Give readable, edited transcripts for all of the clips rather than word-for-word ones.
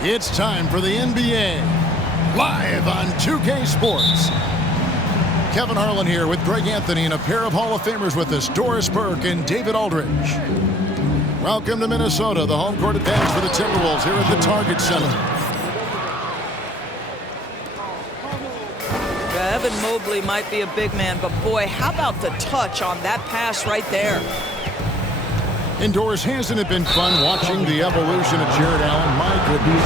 It's time for the NBA, live on 2K Sports. Kevin Harlan here with Greg Anthony and a pair of Hall of Famers with us, Doris Burke and David Aldridge. Welcome to Minnesota, the home court advantage for the Timberwolves here at the Target Center. Evan Mobley might be a big man, but boy, how about the touch on that pass right there? Indoors, hasn't it been fun watching the evolution of Jarrett Allen? My goodness.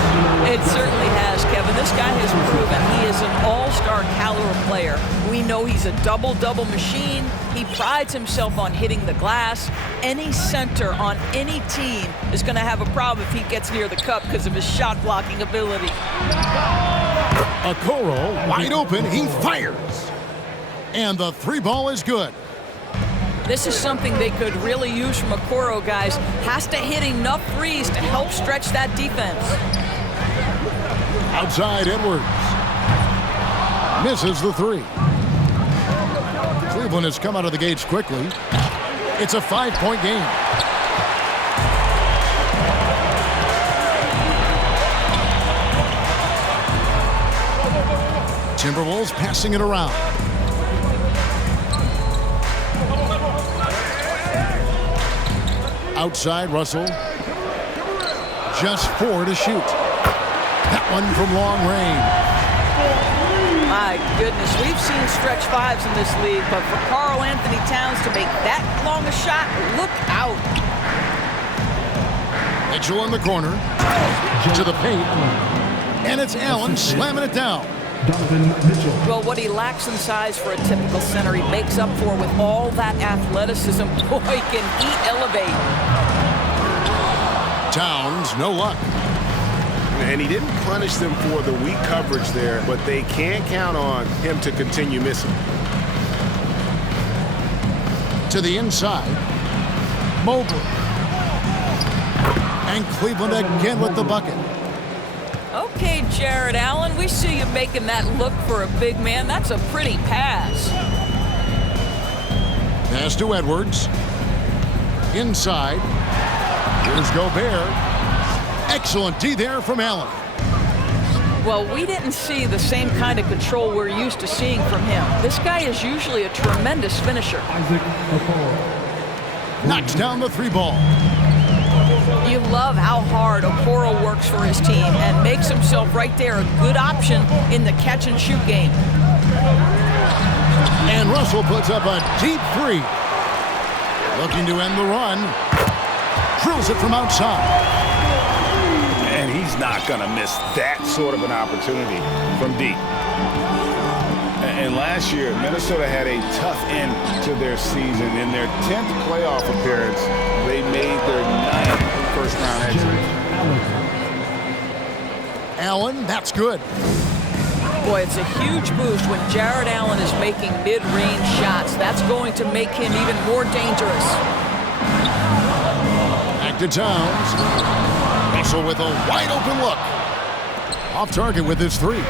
It certainly has, Kevin. This guy has proven he is an all-star caliber player. We know he's a double-double machine. He prides himself on hitting the glass. Any center on any team is going to have a problem if he gets near the cup because of his shot-blocking ability. Okoro, wide open, he fires. And the three ball is good. This is something they could really use from Okoro, guys. Has to hit enough threes to help stretch that defense. Outside Edwards. Misses the three. Cleveland has come out of the gates quickly. It's a 5-point game. Timberwolves passing it around. Outside, Russell. Just 4 to shoot. That one from long range. My goodness, we've seen stretch fives in this league, but for Karl Anthony Towns to make that long a shot, look out. Mitchell in the corner. To the paint. And it's Allen slamming it down. Well, what he lacks in size for a typical center, he makes up for with all that athleticism. Boy, can he elevate. Towns, no luck. And he didn't punish them for the weak coverage there, but they can't count on him to continue missing. To the inside. Mobley. And Cleveland again with the bucket. Okay, Jarrett Allen, we see you making that look for a big man. That's a pretty pass. Pass to Edwards. Inside. Here's Gobert. Excellent D there from Allen. Well, we didn't see the same kind of control we're used to seeing from him. This guy is usually a tremendous finisher. Knocks down the three ball. You love how hard Okoro works for his team and makes himself right there a good option in the catch-and-shoot game. And Russell puts up a deep three. Looking to end the run. Drills it from outside. And he's not going to miss that sort of an opportunity from deep. And last year, Minnesota had a tough end to their season. In their 10th playoff appearance, they made their 9th first-round exit. Allen, that's good. Boy, it's a huge boost when Jarrett Allen is making mid-range shots. That's going to make him even more dangerous. Back to Towns. Russell with a wide-open look. Off target with his three.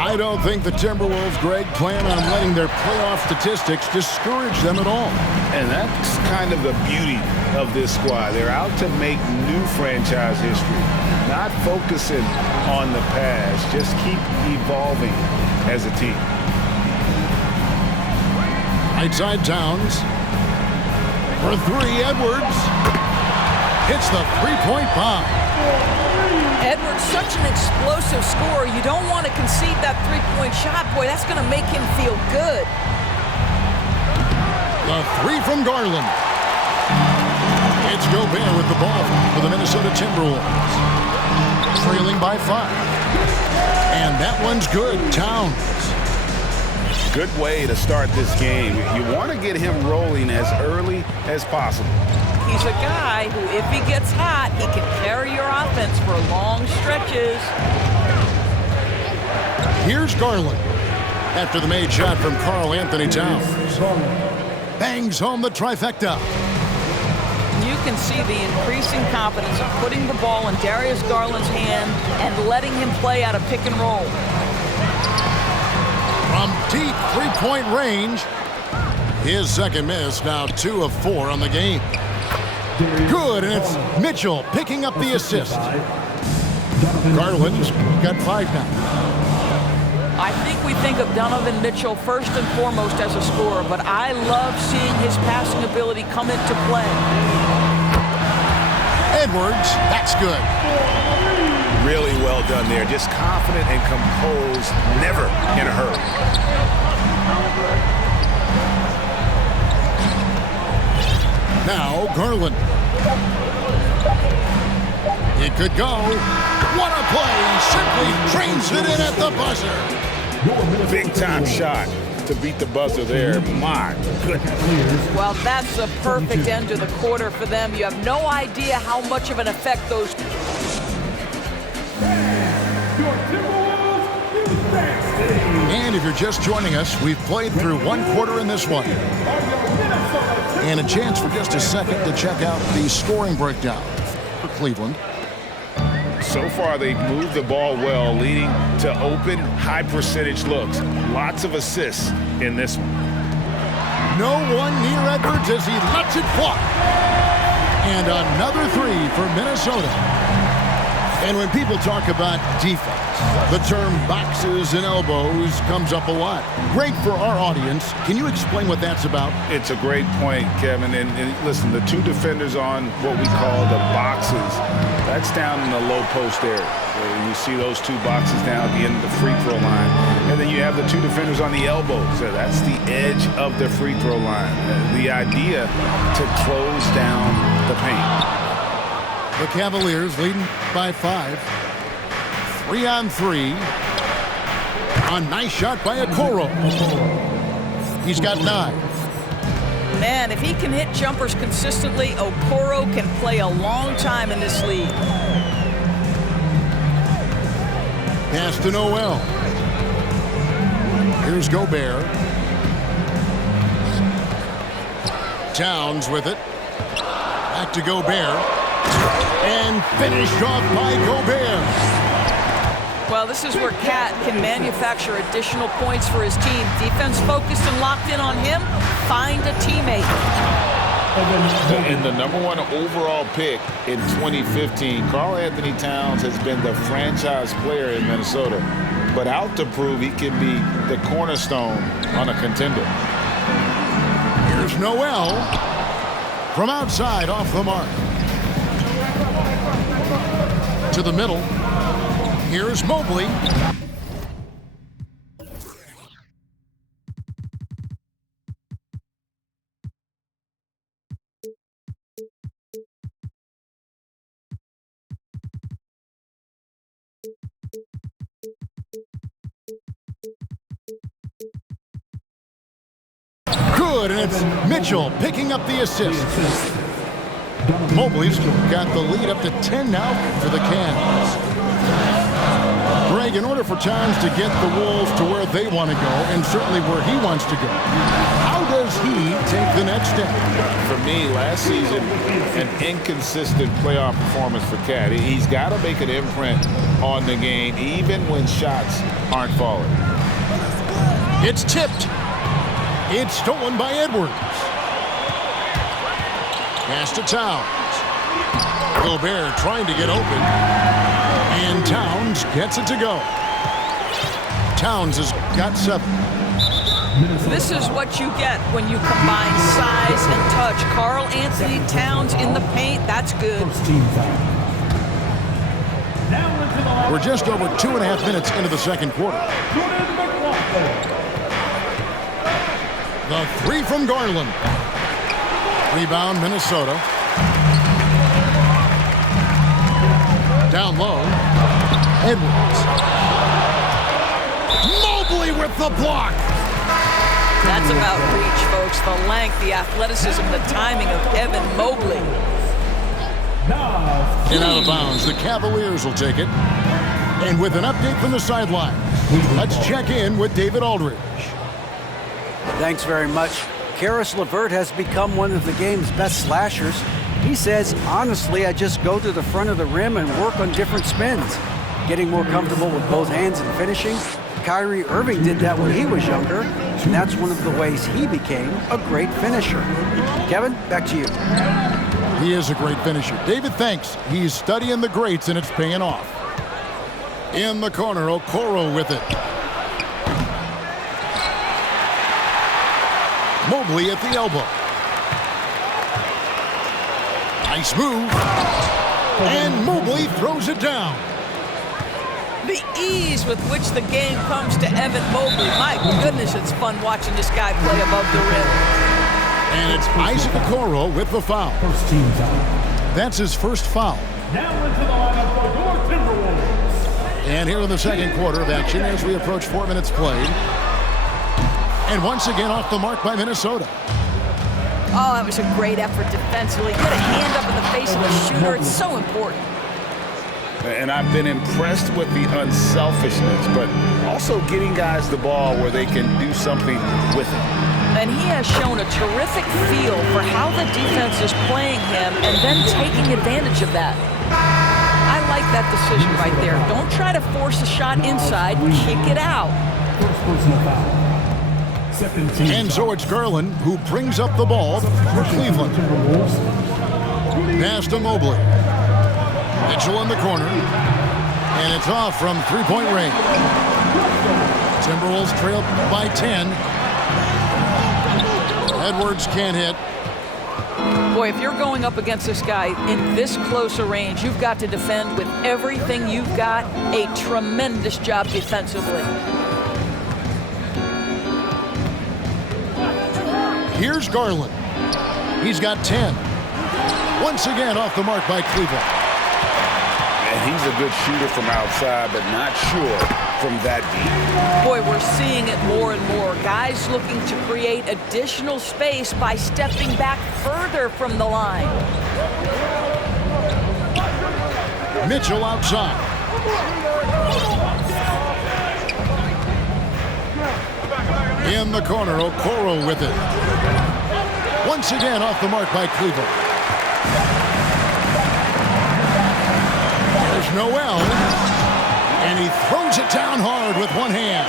I don't think the Timberwolves, Greg, plan on letting their playoff statistics discourage them at all. And that's kind of the beauty of this squad. They're out to make new franchise history, not focusing on the past, just keep evolving as a team. Right side Towns. For three, Edwards. Hits the three-point bomb. Edwards, such an explosive scorer. You don't want to concede that three-point shot. Boy, that's going to make him feel good. The three from Garland. It's Gobert with the ball for the Minnesota Timberwolves. Trailing by 5. And that one's good. Towns. Good way to start this game. You want to get him rolling as early as possible. He's a guy who, if he gets hot, he can carry your offense for long stretches. Here's Garland. After the made shot from Karl Anthony Towns. Bangs home the trifecta. You can see the increasing confidence of putting the ball in Darius Garland's hand and letting him play out of pick and roll. From deep three-point range. His second miss, now 2 of 4 on the game. Good, and it's Mitchell picking up the assist. Garland's got 5 now. I think we think of Donovan Mitchell first and foremost as a scorer, but I love seeing his passing ability come into play. Edwards, that's good. Really well done there. Just confident and composed, never in a hurry. Now Garland. It could go. What a play! Simply trains it in at the buzzer. Big time shot to beat the buzzer there. My goodness. Well, that's a perfect end to the quarter for them. You have no idea how much of an effect those... And if you're just joining us, we've played through 1 quarter in this one. And a chance for just a second to check out the scoring breakdown for Cleveland. So far, they've moved the ball well, leading to open, high-percentage looks. Lots of assists in this one. No one near Edwards as he lets it fly. And another 3 for Minnesota. And when people talk about defense, the term boxes and elbows comes up a lot. Great for our audience. Can you explain what that's about? It's a great point, Kevin. And listen, the 2 defenders on what we call the boxes, that's down in the low post area. You see those 2 boxes down at the end of the free throw line. And then you have the 2 defenders on the elbows. So that's the edge of the free throw line. The idea to close down the paint. The Cavaliers leading by 5. 3-on-3. A nice shot by Okoro. He's got 9. Man, if he can hit jumpers consistently, Okoro can play a long time in this league. Pass to Noel. Here's Gobert. Towns with it. Back to Gobert. And finished off by Gobert. Well, this is where Cat can manufacture additional points for his team. Defense focused and locked in on him. Find a teammate. And the #1 overall pick in 2015, Karl-Anthony Towns has been the franchise player in Minnesota, but out to prove he can be the cornerstone on a contender. Here's Noel from outside off the mark. To the middle. Here's Mobley. Good, and it's Mitchell picking up the assist. Mobley's got the lead up to 10 now for the Cavs. Greg, in order for Towns to get the Wolves to where they want to go, and certainly where he wants to go, how does he take the next step? For me, last season, an inconsistent playoff performance for Cat. He's got to make an imprint on the game, even when shots aren't falling. It's tipped. It's stolen by Edwards. Pass to Towns. Gobert trying to get open. And Towns gets it to go. Towns has got 7. This is what you get when you combine size and touch. Karl-Anthony Towns in the paint, that's good. We're just over 2.5 minutes into the second quarter. The 3 from Garland. Rebound, Minnesota. Down low. Edwards. Mobley with the block. That's about reach, folks. The length, the athleticism, the timing of Evan Mobley. And out of bounds. The Cavaliers will take it. And with an update from the sideline, let's check in with David Aldridge. Thanks very much. Karis LeVert has become one of the game's best slashers. He says, honestly, I just go to the front of the rim and work on different spins. Getting more comfortable with both hands and finishing. Kyrie Irving did that when he was younger, and that's one of the ways he became a great finisher. Kevin, back to you. He is a great finisher. David, thanks. He's studying the greats, and it's paying off. In the corner, Okoro with it. Mobley at the elbow. Nice move. And Mobley throws it down. The ease with which the game comes to Evan Mobley. My goodness, it's fun watching this guy play above the rim. And it's Isaac Okoro with the foul. First team foul. That's his first foul. Now into the lineup for your Timberwolves. And here in the second quarter of action as we approach 4 minutes played. And once again off the mark by Minnesota. Oh, that was a great effort defensively. Get a hand up in the face of a shooter. It's so important. And I've been impressed with the unselfishness, but also getting guys the ball where they can do something with it. And he has shown a terrific feel for how the defense is playing him and then taking advantage of that. I like that decision right there. Don't try to force a shot inside. Kick it out. First personal foul. Second team And so it's Garland who brings up the ball for Cleveland. Timberwolves. Pass to Mobley. Mitchell in the corner. And it's off from three-point range. Timberwolves trail by 10. Edwards can't hit. Boy, if you're going up against this guy in this close a range, you've got to defend with everything you've got. A tremendous job defensively. Here's Garland. He's got 10. Once again off the mark by Cleveland. And he's a good shooter from outside, but not sure from that deep. Boy, we're seeing it more and more. Guys looking to create additional space by stepping back further from the line. Mitchell outside. In the corner, Okoro with it. Once again off the mark by Cleveland. There's Noel. And he throws it down hard with one hand.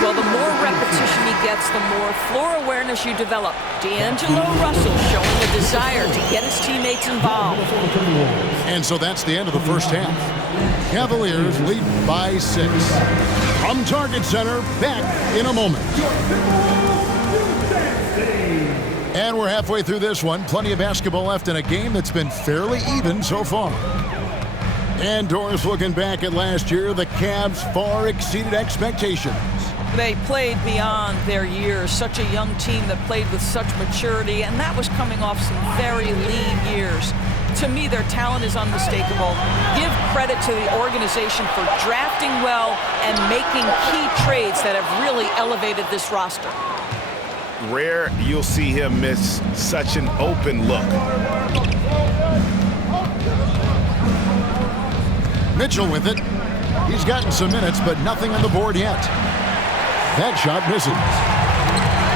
Well, the more repetition he gets, the more floor awareness you develop. D'Angelo Russell showing a desire to get his teammates involved. And so that's the end of the first half. Cavaliers lead by 6. From Target Center, back in a moment. And we're halfway through this one. Plenty of basketball left in a game that's been fairly even so far. And Doris, looking back at last year, the Cavs far exceeded expectations. They played beyond their years. Such a young team that played with such maturity, and that was coming off some very lean years. To me, their talent is unmistakable. Give credit to the organization for drafting well and making key trades that have really elevated this roster. Rare you'll see him miss such an open look. Mitchell with it. He's gotten some minutes, but nothing on the board yet. That shot misses.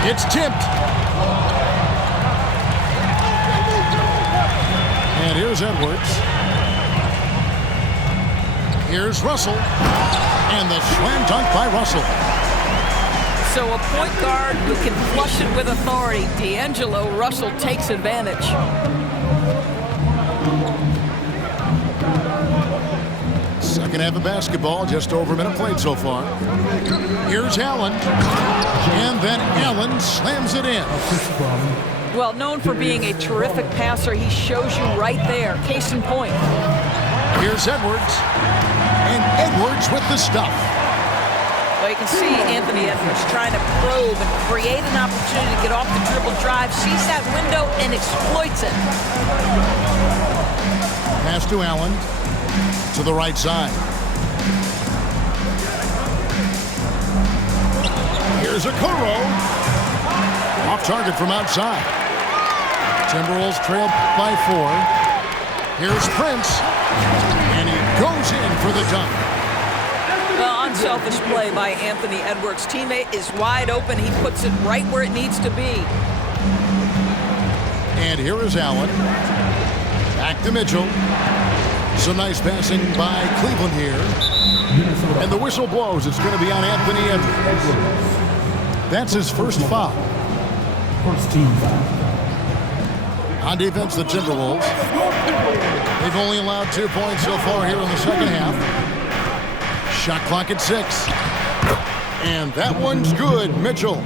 It's tipped. And here's Edwards. Here's Russell. And the slam dunk by Russell. So a point guard who can flush it with authority. D'Angelo Russell takes advantage. Second half of basketball, just over a minute played so far. Here's Allen. And then Allen slams it in. Well, known for being a terrific passer, he shows you right there. Case in point. Here's Edwards. And Edwards with the stuff. Well, you can see Anthony Edwards trying to probe and create an opportunity to get off the dribble drive, sees that window and exploits it. Pass to Allen. To the right side. Here's Okoro. Off target from outside. Timberwolves trail by 4. Here's Prince. And he goes in for the dunk. Well, unselfish play by Anthony Edwards. Teammate is wide open. He puts it right where it needs to be. And here is Allen. Back to Mitchell. Some nice passing by Cleveland here. And the whistle blows. It's going to be on Anthony Edwards. That's his first foul. First team foul. On defense, the Timberwolves. They've only allowed 2 points so far here in the second half. Shot clock at 6. And that one's good, Mitchell.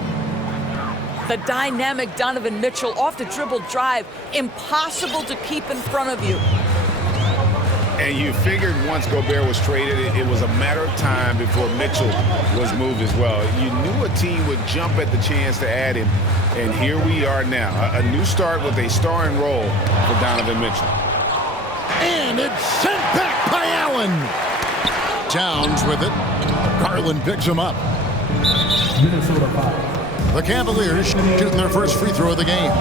The dynamic Donovan Mitchell off the dribble drive. Impossible to keep in front of you. And you figured once Gobert was traded, it was a matter of time before Mitchell was moved as well. You knew a team would jump at the chance to add him, and here we are now. A new start with a starring role for Donovan Mitchell. And it's sent back by Allen. Towns with it. Garland picks him up. Minnesota foul. The Cavaliers shooting their first free throw of the game.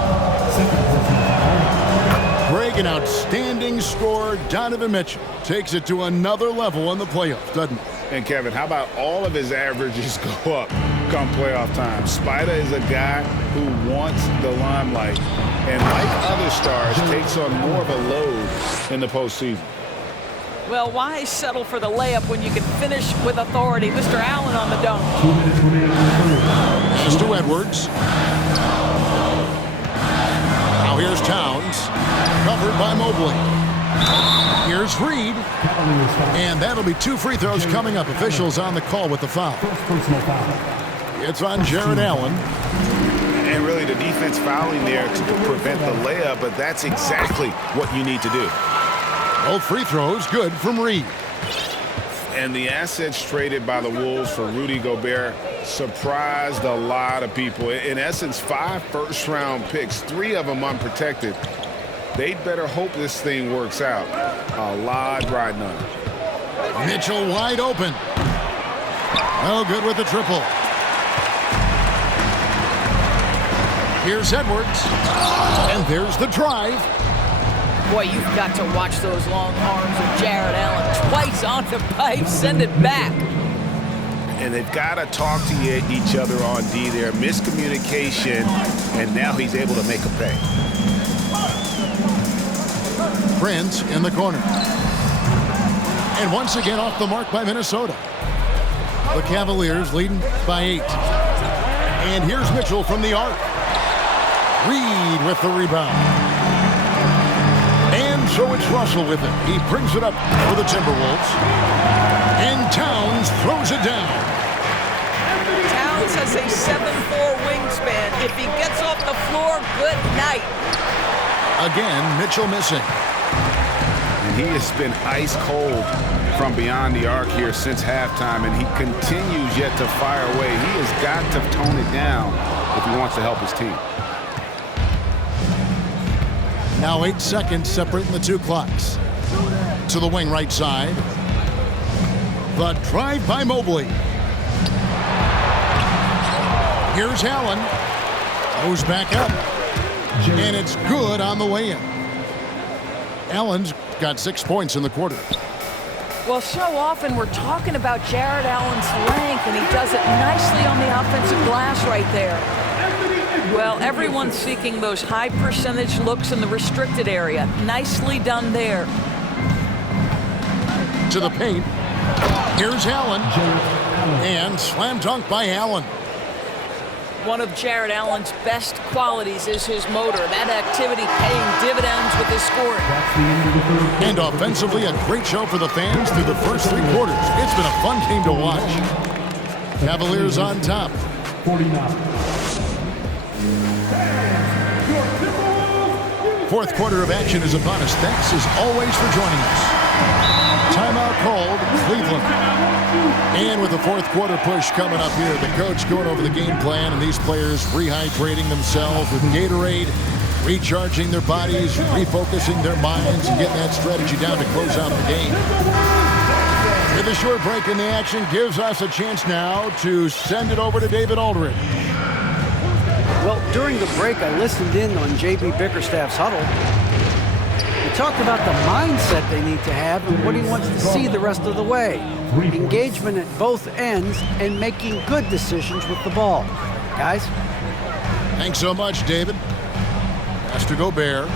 Greg, an outstanding scorer. Donovan Mitchell takes it to another level in the playoffs, doesn't he? And Kevin, how about all of his averages go up come playoff time? Spider is a guy who wants the limelight, and like other stars, takes on more of a load in the postseason. Well, why settle for the layup when you can finish with authority? Mr. Allen on the dunk. 2 minutes remaining in the third. Pass to Edwards. Now here's Towns. Covered by Mobley. Here's Reed. Cavaliers foul. And that'll be 2 free throws coming up. Officials on the call with the foul. First personal foul. It's on Jared Allen. And really the defense fouling there to prevent the layup, but that's exactly what you need to do. Both free throws good from Reed. And the assets traded by the Wolves for Rudy Gobert surprised a lot of people. In essence, 5 first-round picks, 3 of them unprotected. They'd better hope this thing works out. A lot riding on it. Mitchell wide open. No good with the triple. Here's Edwards. And there's the drive. Boy, you've got to watch those long arms of Jared Allen. Twice on the pipe, send it back. And they've got to talk to each other on D there. Miscommunication, and now he's able to make a pay. Prince in the corner. And once again off the mark by Minnesota. The Cavaliers leading by 8. And here's Mitchell from the arc. Reed with the rebound. And so it's Russell with it. He brings it up for the Timberwolves. And Towns throws it down. Towns has a 7'4" wingspan. If he gets off the floor, good night. Again, Mitchell missing. And he has been ice cold from beyond the arc here since halftime, and he continues yet to fire away. He has got to tone it down if he wants to help his team. Now 8 seconds separating the 2 clocks. To the wing right side. The drive by Mobley. Here's Allen. Goes back up. And it's good on the way in. Allen's got 6 points in the quarter. Well, so often we're talking about Jared Allen's length, and he does it nicely on the offensive glass right there. Well, everyone's seeking those high percentage looks in the restricted area. Nicely done there. To the paint. Here's Allen. And slam dunk by Allen. One of Jared Allen's best qualities is his motor. That activity paying dividends with his scoring. And offensively, a great show for the fans through the first 3 quarters. It's been a fun game to watch. Cavaliers on top. 49. Fourth quarter of action is upon us. Thanks as always for joining us. Timeout called, Cleveland. And with the fourth quarter push coming up here, the coach going over the game plan and these players rehydrating themselves with Gatorade, recharging their bodies, refocusing their minds, and getting that strategy down to close out the game. With a short break in the action gives us a chance now to send it over to David Aldridge. Well, during the break, I listened in on J.B. Bickerstaff's huddle. He talked about the mindset they need to have and what he wants to see the rest of the way. Engagement at both ends and making good decisions with the ball. Guys? Thanks so much, David. Pass to Gobert.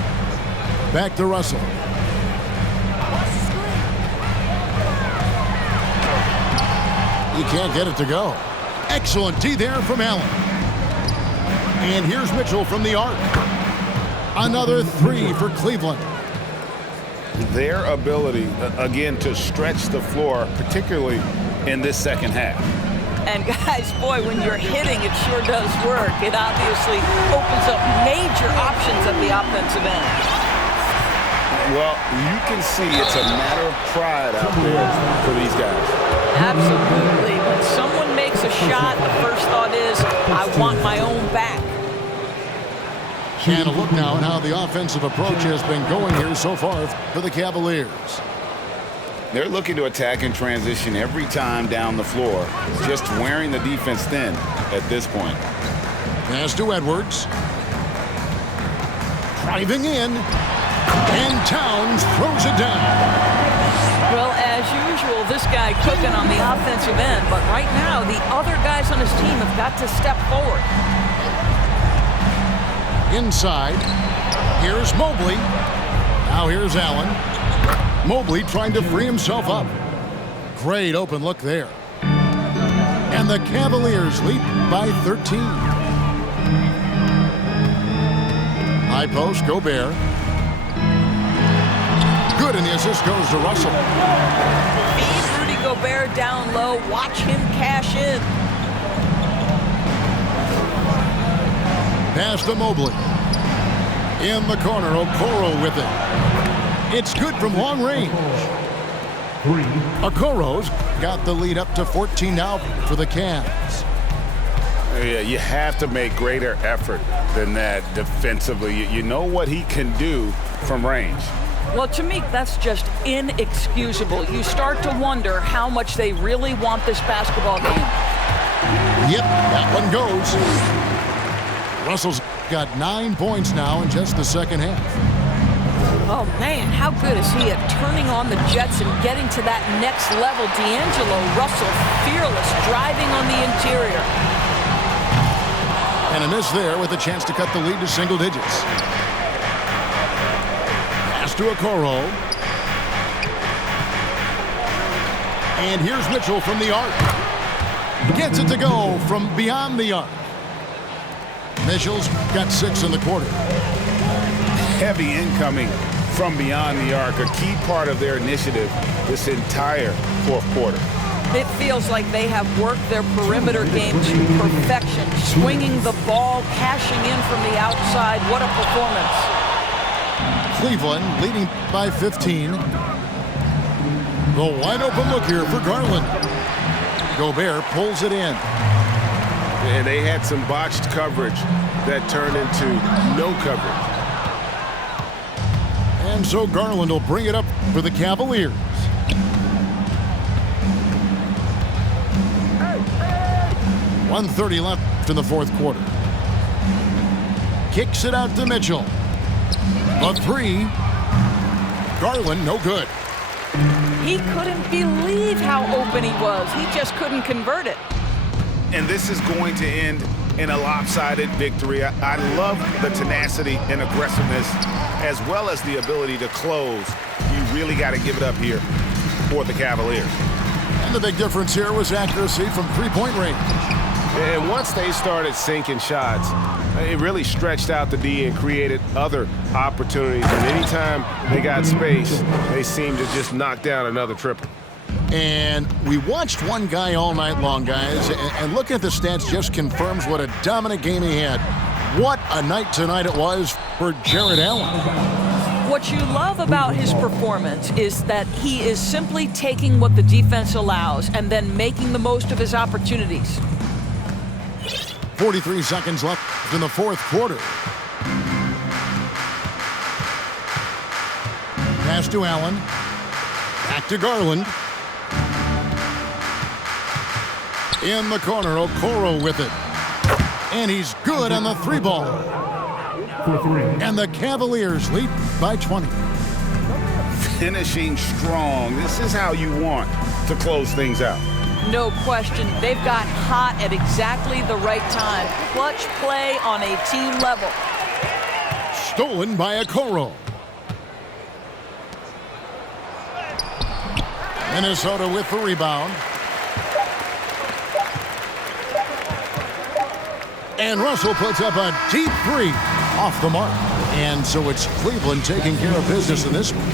Back to Russell. He can't get it to go. Excellent D there from Allen. And here's Mitchell from the arc. Another 3 for Cleveland. Their ability, again, to stretch the floor, particularly in this second half. And guys, boy, when you're hitting, it sure does work. It obviously opens up major options at the offensive end. Well, you can see it's a matter of pride out there for these guys. Absolutely. When someone makes a shot, the first thought is, I want my own back. And a look now at how the offensive approach has been going here so far for the Cavaliers. They're looking to attack in transition every time down the floor, just wearing the defense thin at this point. Pass to Edwards. Driving in. And Towns throws it down. Well, as usual, this guy cooking on the offensive end, but right now the other guys on his team have got to step forward. Inside. Here's Mobley. Now here's Allen. Mobley trying to free himself up. Great open look there. And the Cavaliers lead by 13. High post, Gobert. Good, and the assist goes to Russell. Feed Rudy Gobert down low. Watch him cash in. Pass to Mobley. In the corner, Okoro with it. It's good from long range. Okoro's got the lead up to 14 now for the Cavs. Yeah, you have to make greater effort than that defensively. You know what he can do from range. Well, to me, that's just inexcusable. You start to wonder how much they really want this basketball game. Yep, that one goes. Russell's got 9 points now in just the second half. Oh, man, how good is he at turning on the Jets and getting to that next level? D'Angelo Russell, fearless, driving on the interior. And a miss there with a chance to cut the lead to single digits. Pass to Okoro. And here's Mitchell from the arc. Gets it to go from beyond the arc. Mitchell's got 6 in the quarter. Heavy incoming from beyond the arc, a key part of their initiative this entire fourth quarter. It feels like they have worked their perimeter game to perfection, swinging the ball, cashing in from the outside. What a performance. Cleveland leading by 15. The wide open look here for Garland. Gobert pulls it in. And they had some botched coverage that turned into no coverage. And so Garland will bring it up for the Cavaliers. .130 left in the fourth quarter. Kicks it out to Mitchell. A three. Garland, no good. He couldn't believe how open he was. He just couldn't convert it. And this is going to end in a lopsided victory. I love the tenacity and aggressiveness as well as the ability to close. You really got to give it up here for the Cavaliers. And the big difference here was accuracy from three-point range. And once they started sinking shots, it really stretched out the D and created other opportunities. And anytime they got space, they seemed to just knock down another triple. And we watched one guy all night long, guys, and looking at the stats just confirms what a dominant game he had. What a night tonight it was for Jarrett Allen. What you love about his performance is that he is simply taking what the defense allows and then making the most of his opportunities. 43 seconds left in the fourth quarter. Pass to Allen. Back to Garland. In the corner, Okoro with it. And he's good on the three ball. And the Cavaliers lead by 20. Finishing strong. This is how you want to close things out. No question. They've got hot at exactly the right time. Clutch play on a team level. Stolen by Okoro. Minnesota with the rebound. And Russell puts up a deep three off the mark. And so it's Cleveland taking care of business in this one.